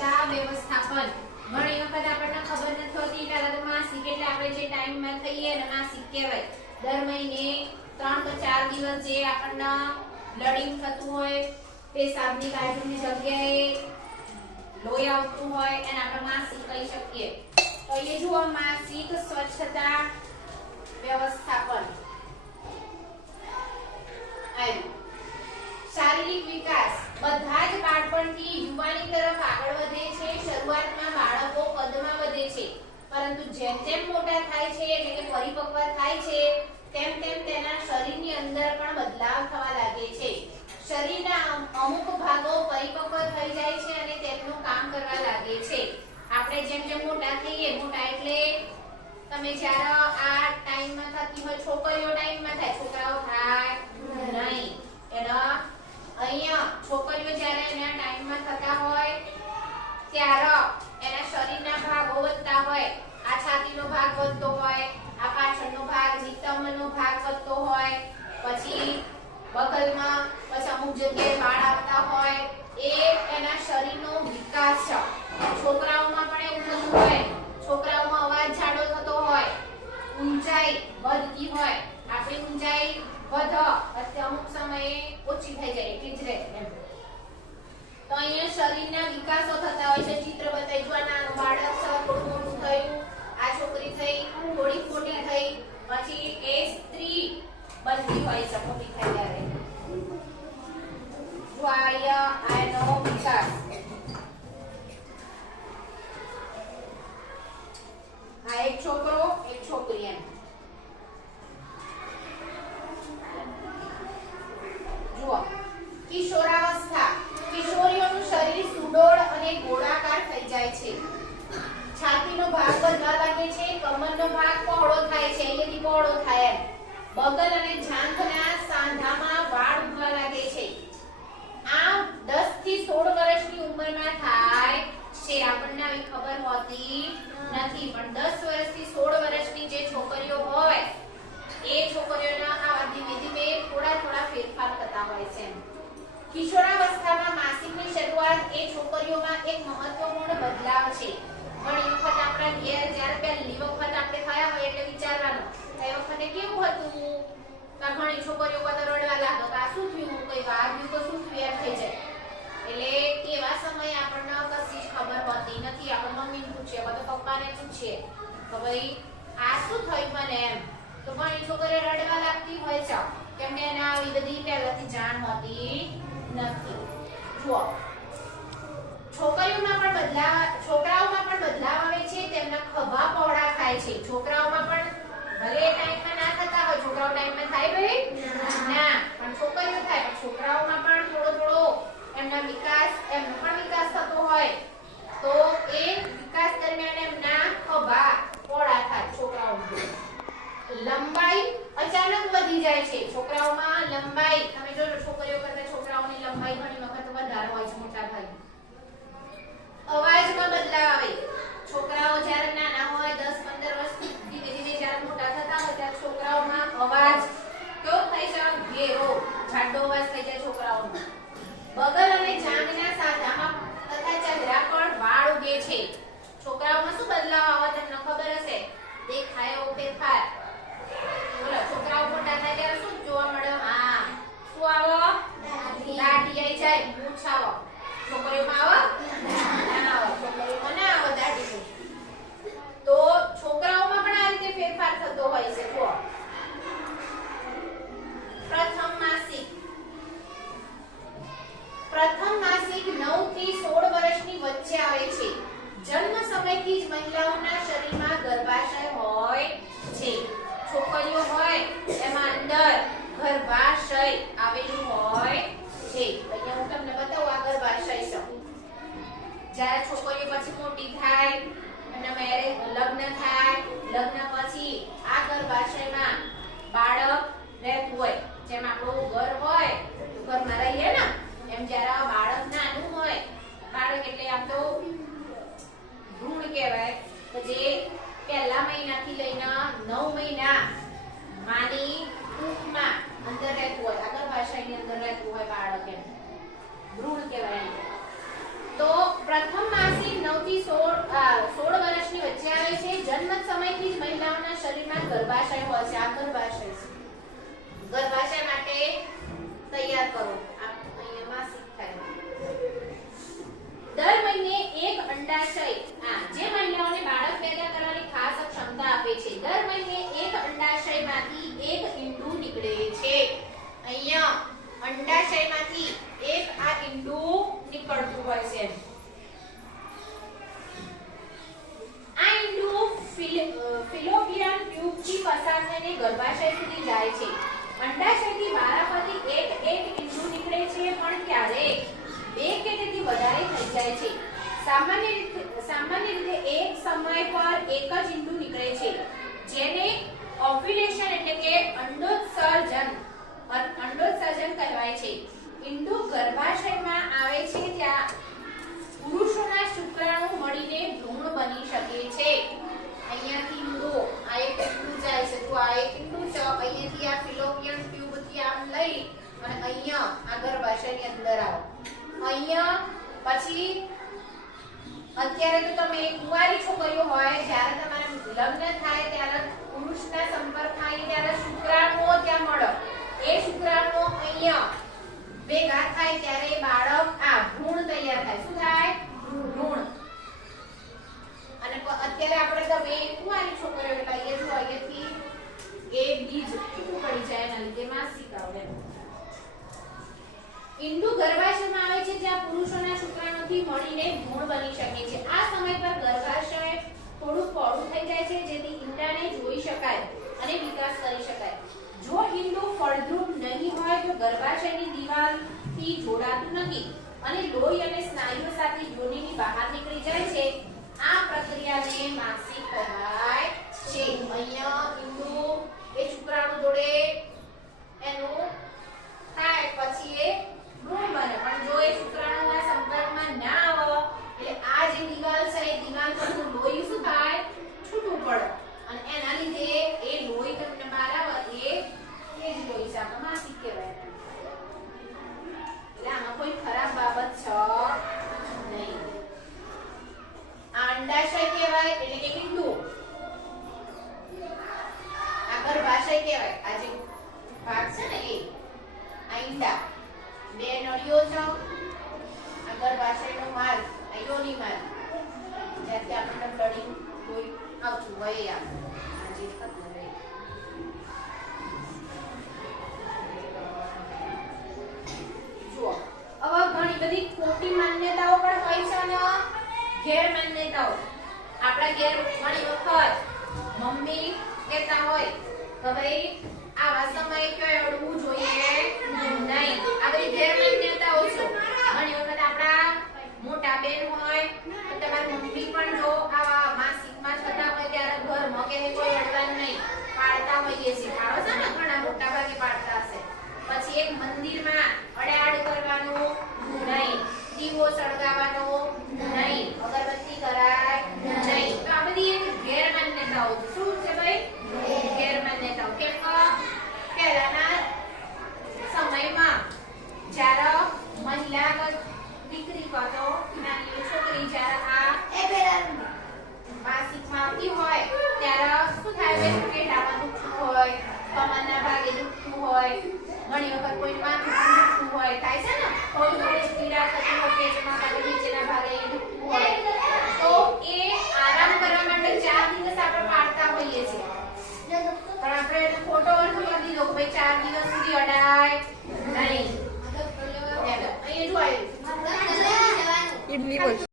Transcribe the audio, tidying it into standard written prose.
સ્વચ્છતા વ્યવસ્થાપન. ઘણી વખત આપણને ખબર નથી હોતી, પહેલા તો માસિક એટલે આપણે જે ટાઈમમાં થઈએ ને માસિક કહેવાય. દર મહિને 3 કે 4 દિવસ જે આપણને બ્લીડિંગ થતું હોય, પેશાબની બાજુની જગ્યાએ લોહી આવતું હોય એને આપણે માસિક કહી શકીએ. તો એ જુઓ માસિક સ્વચ્છતા વ્યવસ્થાપન. શારીરિક વિકાસ. બધા જ બાળપણથી યુવાની તરફ આગળ વધે છે. શરૂઆતમાં બાળકો કદમાં વધે છે, પરંતુ જેમ જેમ મોટા થાય છે એટલે કે પરિપક્વ થાય છે તેમ તેમ તેના શરીરની અંદર પણ બદલાવ થવા લાગે છે. શરીરના અમુક ભાગો પરિપક્વ થઈ જાય છે અને તેમનું કામ કરવા લાગે છે. આપણે જેમ જેમ મોટા થઈએ, મોટા એટલે તમે જ્યારે આ ટાઈમમાં થતી હોય, છોકરીઓ ટાઈમમાં થાય, છોકરાઓ થાય નહીં. એના અહીંયા છોકરીઓ જ્યારે એના ટાઈમમાં થતા હોય ત્યારે એના શરીરના ભાગો વધતા હોય. આ છાતીનો ભાગ વધતો હોય, આ પાછળનો ભાગ, નિતંબનો ભાગ વધતો હોય, પછી બગલમાં પછી અમુક જગ્યાએ વાળ આવતા હોય. એ એના શરીરનો વિકાસ છે. છોકરાઓમાં પણ એવું થતું હોય. છોકરાઓમાં અવાજ જાડો થતો હોય, ઊંચાઈ વધતી હોય. આપણી ઊંચાઈ વધે એટલે અમુક સમયે ઓછી થઈ જાય એટલી જ રહે એમ. તો અહીંયા શરીરના વિકાસો થતા હોય છે. ચિત્ર બતાવી જો, નાનું બાળક છે, થોડું મોટું થયું, આ છોકરી થઈ થોડી મોટી થઈ, પછી એ સ્ત્રી બનતી હોય છે મોટી થાય ત્યારે. જો આનો વિકાસ. આ એક છોકરો એક છોકરી એમ. જુઓ કિશોરાવસ્થા. કિશોરીઓનું શરીર સુડોળ અને ગોળાકાર થઈ જાય છે. છાતીનો ભાગ વધવા લાગે છે, કમરનો ભાગ પહોળો થાય છે, અહીંયાથી પહોળો થાય એમ. બગલ અને જાંઘના સાંધામાં વાળ ઉગવા લાગે છે. આ 10 થી 16 વર્ષની ઉંમરમાં થાય છે. આપણને આવી ખબર હોતી નથી, પણ 10 વર્ષથી 16 વર્ષની જે છોકરીઓ હોય એ છોકરીઓના આવા ધીમે ધીમે થોડા ફેરફાર થતા હોય છે. કિશોરાવસ્થામાં માસિકની શરૂઆત એ છોકરીઓમાં એક મહત્વપૂર્ણ બદલાવ છે. ઘણી વખત આપણા ઘેર જ્યારે પહેલી વખત આપણે થયા હોય એટલે વિચારવાનું એ વખતે કેવું હતું. ઘણી છોકરીઓ બધા રડવા લાગે, આ શું થયું, કઈ વાગ્યું તો શું થયું એમ થઈ જાય. એટલે એવા સમયે આપણને કશી જ ખબર હોતી નથી. આપણે મમ્મીને પૂછીએ, બધા પપ્પાને પૂછીએ કે ભાઈ આ શું થયું મને એમ. તો ઘણી છોકરીઓ રડવા લાગતી હોય છે કેમ કે એને આવી બધી પહેલાથી જાણ હોતી નથી. જુઓ છોકરાઓમાં પણ બદલાવ આવે છે. તેમના ખભા પહોળા થાય છે. છોકરાઓમાં પણ ભલે ટાઈમમાં ના થતા હોય, છોકરાઓ ટાઈમમાં થાય ભાઈ ના, પણ છોકરીઓ થાય. પણ છોકરાઓમાં પણ થોડો એમનો પણ વિકાસ થતો હોય તો એ વિકાસ દરમિયાન એમના ખભા પહોળા થાય છોકરાઓમાં. લંબાઈ અચાનક વધી જાય છે. છોકરાઓમાં લંબાઈ તમે જો છોકરીઓ કરતા છોકરાઓની લંબાઈ ઘણી વખત વધારે હોય છે મોટા ભાઈ. અવાજમાં બદલાવ આવે. છોકરાઓ જ્યારે નાના હોય 10-15 વર્ષથી ધીમે ધીમે જ્યારે મોટા થતા હોય ત્યારે છોકરાઓમાં અવાજ કેવો થઈ જાય, ઘેરો જાડો અવાજ થઈ જાય છોકરાઓનો. બગલ અને જાંઘના સાંધામાં તથા ચહેરા પર વાળ ઉગે છે. છોકરાઓમાં શું બદલાવ આવે તમને ખબર હશે? દેખાય એવો ફેરફાર. બોલો છોકરાઓ મોટા થાય ત્યારે શું જોવા મળે? હા શું આવો? દાઢી આવી જાય, મૂછ આવો. છોકરીઓમાં આવો ના આવો. છોકરીઓમાં ના આવો દાઢી મૂછ. તો છોકરાઓમાં પણ આ રીતે ફેરફાર થતો હોય છે. જુઓ પ્રથમ માસિક 9 થી 16 વર્ષની વચ્ચે આવે છે. જન્મ સમયથી જ મહિલાઓના શરીરમાં ગર્ભાશય હોય છે. છોકરીઓ હોય એમાં અંદર ગર્ભાશય આવેલું હોય છે. અહીંયા હું તમને બતાવું આ ગર્ભાશય છે. જ્યારે છોકરીઓ પછી મોટી થાય અને મેરેજ લગ્ન થાય, લગ્ન પછી આ ગર્ભાશયમાં બાળક રહેતું હોય. જેમ આપણું ઘર હોય ઘરમાં રહીએ ને એમ જ્યારે બાળક નાનું હોય, બાળક એટલે આમ તો ભ્રૂણ કહેવાય, તો જે પહેલા મહિનાથી લઈને 9 મહિના માની ટૂંકમાં અંદર રહેતું હોય. શરીરમાં ગર્ભાશય હોય છે. આ ગર્ભાશય છે. ગર્ભાશય માટે તૈયાર કરો. અહીંયા માસિક થાય. દર મહિને એક અંડાશય જે મહિલાઓને બાળક પેદા કરવાની ખાસ ક્ષમતા આપે છે. દર મહિને એક અંડાશયમાંથી એક ઈંડું નીકળે છે. અહીંયા અંડાશયમાંથી એક આ ઈંડું નીકળતું હોય છે. આ ઈંડું ફિલોપિયન ટ્યુબ થી પસાર થઈને ગર્ભાશય સુધી જાય છે. અંડાશયથી વારાફરતી એક ઈંડું નીકળે છે, પણ ક્યારેક બે કે તેથી વધારે થઈ જાય છે. સામાન્ય રીતે એક સમય પર એક જ ઈંડું નીકળે છે, જેને ઓવ્યુલેશન એટલે કે અંડોત્સર્જન કહેવાય છે. ઈંડું ગર્ભાશયમાં આવે છે ત્યાં પુરુષોના શુક્રાણુ મળીને ભ્રૂણ બની શકે છે. અહીંયાથી ઈંડું આ એક ઈંડું જાય છે, તો આ એક ઈંડું છે. અહીંયાથી આ ફિલોપિયન ટ્યુબ થી આમ લઈ અને અહીંયા આ ગર્ભાશયની અંદર આવો. અહીંયા પછી અત્યારે તો તમે કુંવારી છોકરીઓ હોય, જ્યારે તમારે લગ્ન થાય ત્યારે પુરુષના સંપર્ક થાય ત્યારે શુક્રાણુઓ ત્યાં મળે. એ શુક્રાણુઓ અહીંયા ભેગા થાય ત્યારે બાળક આ ભ્રૂણ તૈયાર થાય. શું થાય? ભ્રૂણ. અને અત્યારે આપણે તમે કુંવારી છોકરીઓ એટલે અહીંયાથી એ બીજ છૂટું પડી જાય, એના લીધે માસિક આવે. ઈંડું ગર્ભાશયમાં આવે છે જ્યાં પુરુષોના શુક્રાણુથી મળીને ભ્રૂણ બની શકે છે. આ સમય પર ગર્ભાશય થોડું પહોળું થઈ જાય છે, જેથી ઈંડાને જોઈ શકાય અને વિકાસ કરી શકાય. જો ઈંડું ફળદ્રુપ નહીં હોય તો ગર્ભાશયની દિવાલથી જોડાતું નથી અને લોહી અને સ્નાયુઓ સાથે યોનિની બહાર નીકળી જાય છે. આ પ્રક્રિયાને માસિક કહેવાય છે. અહીંયા ઈંડું એ શુક્રાણુ જોડે એનું થાય, પછી એ ભ્રૂણ બને. પણ જો એ શુક્રાણુના સંપર્કમાં ના આવે એટલે આ જે દિવાલ છે એ દિવાલ પરનું લોહી શું થાય? છૂટું પડે અને એના લીધે એ લોહી તમને બહાર આવે એ જ લોહી છે. આપણે માસિક કહેવાય. એટલે આમાં કોઈ ખરાબ બાબત છે નહીં. અંડાશય કહેવાય એટલે કે ઈંડું. આ ગર્ભાશય કહેવાય. આ જે ભાગ છે ને એ આ ઈંડા. બે નળીઓ છે. આ ગર્ભાશયનો માર્ગ, આ યોની માર્ગ, જ્યાંથી આપણને બ્લડિંગ લોહી આવતું હોય. આ જે થતું હોય જુઓ. હવે ઘણી બધી ખોટી માન્યતાઓ પણ હોય છે ને ગેર માન્યતાઓ. આપણા ઘેર ઘણી વખત મમ્મી કહેતા હોય કે ભાઈ આવા સમયે કેળવવું જોઈએ નહીં. આ બધી ગેર માન્યતાઓ છે. ઘણી વખત આપણા મોટા બેન હોય, તમારી મમ્મી પણ જો આવા માસિકમાં થતા હોય ત્યારે ઘરમાં કે કોઈ અડવાનું નહીં, પાડતા હોઈએ છીએ. પાડો છે ને, ઘણા મોટા ભાગે પાડતા હશે. પછી એક મંદિરમાં અડાડ કરવાનું નહીં, દીવો સળગાવવાનો નહીં, અગરબત્તી કરાય નહીં. તો આ બધી ગેર માન્યતાઓ. શું છે ભાઈ? ગેર માન્યતાઓ. કેમ કે પહેલાના સમયમાં જ્યારે મહિલા દીકરી કાતો નાની છોકરી જ્યારે આ માસિકમાં આવતી હોય ત્યારે શું થાય? પેટામાં દુખતું હોય, કમરના ભાગે દુખતું હોય, ઘણી વખત કોઈ માથું દુખતું હોય, થાય છે ને, થોડી થોડી પીડા થતી હોય પેટમાં કે નીચેના ભાગે દુખતું હોય, તો એ આરામ કરવા માટે 4 દિવસ આપણે પાડતા હોઈએ છીએ. પણ આપણે ખોટો અર્થ કરી દીધો કે ભાઈ 4 દિવસ સુધી અડા